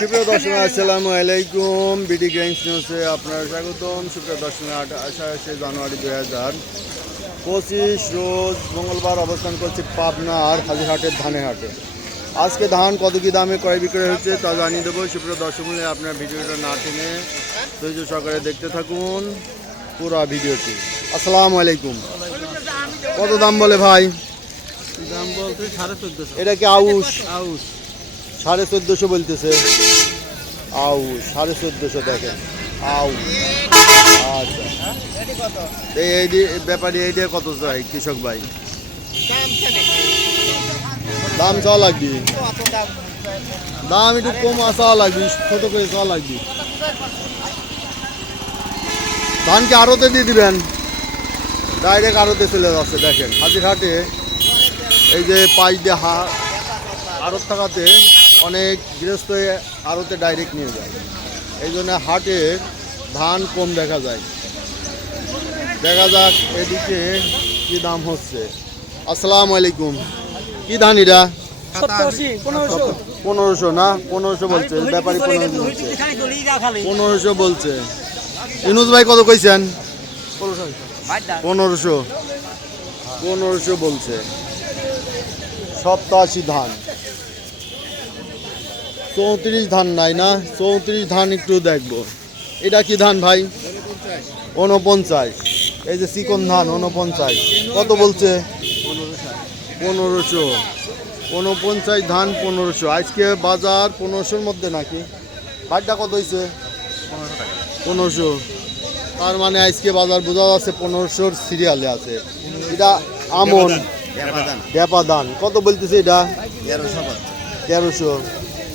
সুপ্রিয় দর্শক আসসালামু আলাইকুম। বিডি গ্রেইনস নিউজে আপনারা স্বাগতম। সুপ্রিয় দর্শক 28 জানুয়ারি 2025 রোজ মঙ্গলবার অবস্থান করছে পাবনার হাজিরহাটের ধানের হাটে। আজকে ধান কত কি দামে ক্রয় বিক্রয় হচ্ছে তা জানিয়ে দেবো। সুপ্রিয় দর্শক মূল্যে আপনার ভিডিওটা না টেনে ধৈর্য সহকারে দেখতে থাকুন পুরো ভিডিওটি। আসসালামু আলাইকুম। কত দাম বলে ভাই? দাম বলতে 1450। এটা কি আউশ? আউশ 1450 বলতেছে। আউশ 1450 দেখেন আউশ। আচ্ছা এই ব্যাপারে এইটা কত চাই কৃষক ভাই? দাম চাওয়া লাগবে, দাম একটু কম চাওয়া লাগবে, ছোট করে চাওয়া লাগবে। ধান কি আড়তে দিয়ে দিবেন? ডাইরেক্ট আড়তে চলে যাচ্ছে। দেখেন হাজিরহাটে এই যে পাঁচ দিয়ে আড়ত থাকাতে অনেক গৃহস্থ আড়তে ডাইরেক্ট নিয়ে যায়, এই জন্য হাটে ধান কম দেখা যায়। দেখা যাক এদিকে কি দাম হচ্ছে। আসসালামু আলাইকুম। কি ধান এটা? 1500 না? 1500 বলছে ব্যাপারী। 1500 বলছে। ইনুস ভাই কত কইছেন? 1500 বলছে। 87 ধান। 34 ধান নাই না? 34 ধান একটু দেখবো। এটা কি ধান ভাই? 49। এই যে চিকন ধান 49 কত বলছে? 1500। 49 ধান 1500। আজকে বাজার 1500-র মধ্যে নাকি? বাড়িটা কত হয়েছে? 1500। তার মানে আজকে বাজার বোঝা যাচ্ছে 1500-র সিরিয়ালে আছে। এটা আমন ডেপা ধান কত বলতেছে? এটা 1300।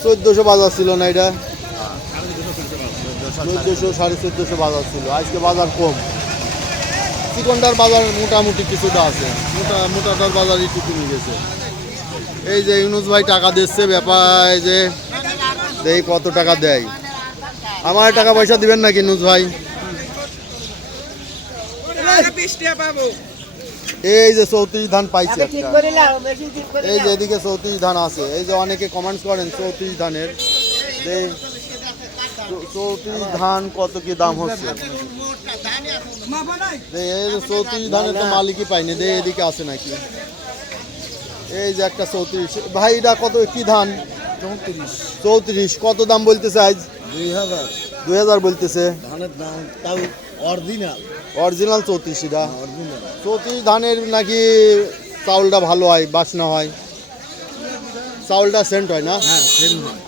1400 বাজার ছিল না? এটা 1400 1450 বাজার ছিল। আজকে বাজার কম। চিকনটার বাজার মোটামুটি কিছুটা আছে, মোটাটার বাজার একটু কমে গেছে। এই যে ইউনুস ভাই টাকা দিচ্ছে ব্যাপার, যে দেই কত টাকা দেয়। আমার টাকা পয়সা দিবেন নাকি ইউনুস ভাই? এই যে 34 ধান পাইছে একটা। এই যে এদিকে 34 ধান আছে। এই যে অনেকে কমেন্টস করেন 34 ধানের, 34 ধান কত কি দাম হচ্ছে। এই যে 34 ধানের তো মালিকই পাইনি। এদিকে আছে নাকি? এই যে একটা 34 ভাই, এটা কত কি ধান? 34 কত দাম বলতেছে আজ? 2000 বলতেছে। ধানের দাম তাও অরিজিনাল 34। এটা 34 ধানের নাকি চাউলটা ভালো হয়, বাসনা হয়, চাউলটা সেন্ট হয় না? হ্যাঁ সেম হয়।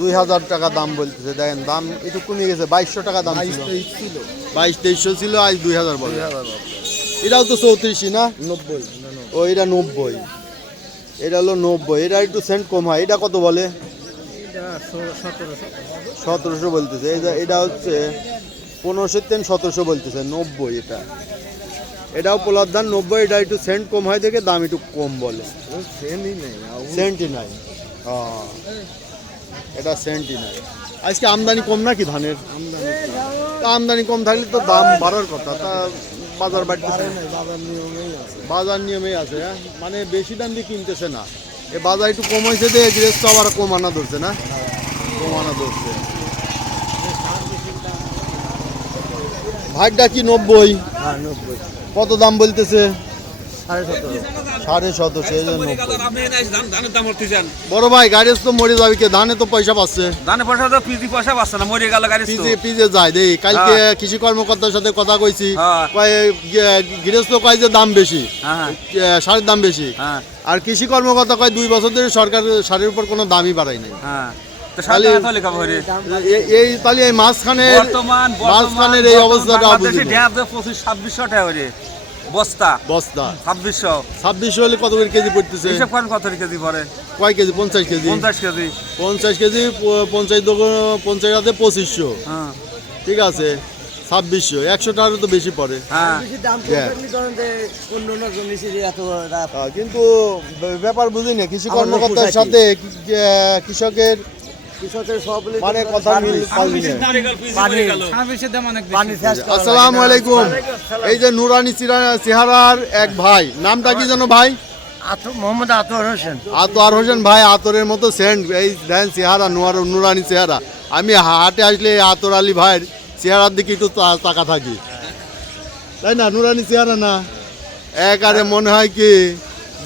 2000 টাকা দাম বলতেছে। দেখেন দাম একটু কমে গেছে। 2200 টাকা দাম ছিল। 22-2300 ছিল, আজ 2000 বলে। এটাও তো 34 না? 90। ও এটা 90। এটা হলো 90। এটা একটু সেন্ট কম হয়। এটা কত বলে? এটা 1700 বলতেছে। এটা হচ্ছে 1500-1700 বলতেছে। 90 এটা। এটাও পোলার ধান 90। এটা একটু সেন্ট কম হয় দেখে দাম একটু কম বলে। সেমই নেই, সেন্টই নাই। এটা সেন্টই নাই। আজকে আমদানি কম নাকি ধানের? আমদানি কম থাকলে তো দাম বাড়ার কথা। তা বাজার বাড়তেছে না। বাজার নিয়মেই আছে। হ্যাঁ, মানে বেশি দাম দিয়ে কিনতেছে না। এ বাজার একটু কম হয়েছে দিয়ে গৃহস্থ আবার কম আনা ধরছে না? কম আনা ধরছে। ভাইটা কি 90? হ্যাঁ 90। কত দাম বলতেছে? 1750। 1750। এই জন্য বড় ভাই গাড়ি তো মরে যাবে কে? ধানে তো পয়সা পাচ্ছে। ধানে পয়সা তো পিজি পয়সা পাচ্ছে না, মরে গেল গাড়ি। পিজে যায় দেই। কালকে কৃষি কর্মকর্তার সাথে কথা কইছি, গৃহস্থ কয় যে দাম বেশি, সারের দাম বেশি। আর কৃষি কর্মকর্তা কয় 2 বছর ধরে সরকার সারের উপর কোনো দামই বাড়ায় নাই। এই তাহলে এই মাঝখানের এই অবস্থাটা 2500-2600 টাকা করে বস্তা। 2600 হলে কত করে কেজি পড়তেছে? কত কেজি পড়ে? কয় কেজি? 50 কেজি। 50 কেজি। 50 কেজি 50 হাতে 2500। ঠিক আছে 2600। 100 টাকারও তো বেশি পড়ে। কিন্তু ব্যাপার বুঝি না কৃষি কর্মকর্তার সাথে কৃষকের সব মানে কথা মিল। আসসালামু আলাইকুম। এই যে নুরানি চেহারার এক ভাই, নামটা কি জানো ভাই? মোহাম্মদ আতর হোসেন। আতর হোসেন ভাই, আতরের মতো সেন্ট, এই দেন চেহারা, নুরানি চেহারা। আমি হাটে আসলে এই আতর আলী ভাইয়ের চেহারার দিকে একটু তাকা থাকি, তাই না? নুরানি চেহারা না, একারে মনে হয় কি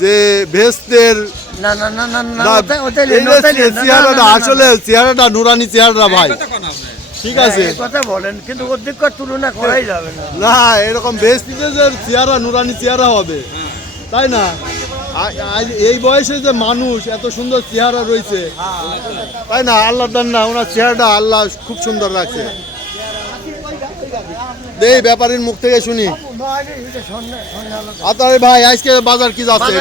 যে ভেস্তের না না না না না, না, এই যে চেহারাটা আসলে চেহারাটা নুরানি চেহারা ভাই, ঠিক আছে? কথা বলেন, কিন্তু অধিক তুলনা করাই যাবে না। না, এরকম ভেস্তিতে যে চেহারা নুরানি চেহারা হবে, তাই না? এই বয়সে যে মানুষ এত সুন্দর চেহারা রয়েছে, তাই না? আল্লাহ দান না, ওনার চেহারাটা আল্লাহ খুব সুন্দর রাখছে। এই ব্যাপারীর মুখ থেকে শুনি। আতারে ভাই, আজকে বাজার কি যাচ্ছে?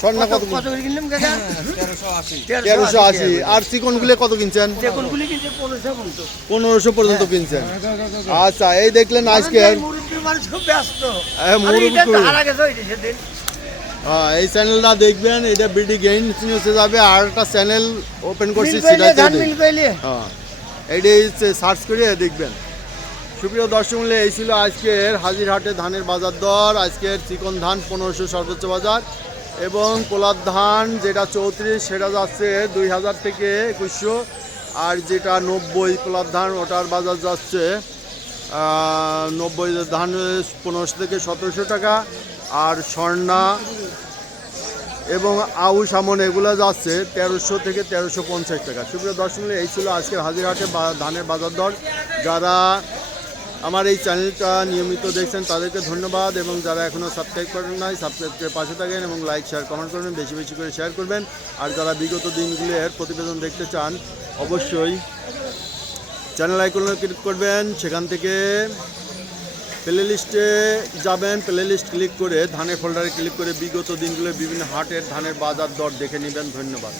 স্বর্ণা কত? 1380। আর চিকন গুলো কত কিনছেন? 1500 পর্যন্ত কিনছেন। আচ্ছা, এই দেখলেন আজকে এই চ্যানেলটা দেখবেন, এটা বিডি গেইনস নিউজে যাবে। আর একটা চ্যানেল ওপেন করছি, এইটাই সার্চ করে দেখবেন। সুপ্রিয় দর্শক মূল্য, এই ছিল আজকের হাজিরহাটে ধানের বাজার দর। আজকের চিকন ধান 1500 সর্বোচ্চ বাজার, এবং পোলার ধান যেটা 34 সেটা যাচ্ছে 2000 থেকে 2100, আর যেটা 90 পোলার ধান ওটার বাজার যাচ্ছে 90 ধান 1500 থেকে 1700 টাকা, আর স্বর্ণা এবং আউশ আমন এগুলো যাচ্ছে 1300 থেকে 1350 টাকা। সুপ্রিয় দর্শক মূল্য, এই ছিল আজকের হাজিরহাটে ধানের বাজার দর। যারা আমার এই চ্যানেলটা নিয়মিত দেখছেন তাদেরকে ধন্যবাদ, এবং যারা এখনও সাবস্ক্রাইব করেন নাই, সাবস্ক্রাইব করে পাশে থাকেন এবং লাইক শেয়ার কমেন্ট করবেন, বেশি বেশি করে শেয়ার করবেন। আর যারা বিগত দিনগুলোর প্রতিবেদন দেখতে চান, অবশ্যই চ্যানেল আইকনে ক্লিক করবেন, সেখান থেকে প্লে লিস্টে যাবেন, প্লে লিস্ট ক্লিক করে ধানের ফোল্ডারে ক্লিক করে বিগত দিনগুলো বিভিন্ন হাটের ধানের বাজার দর দেখে নেবেন। ধন্যবাদ।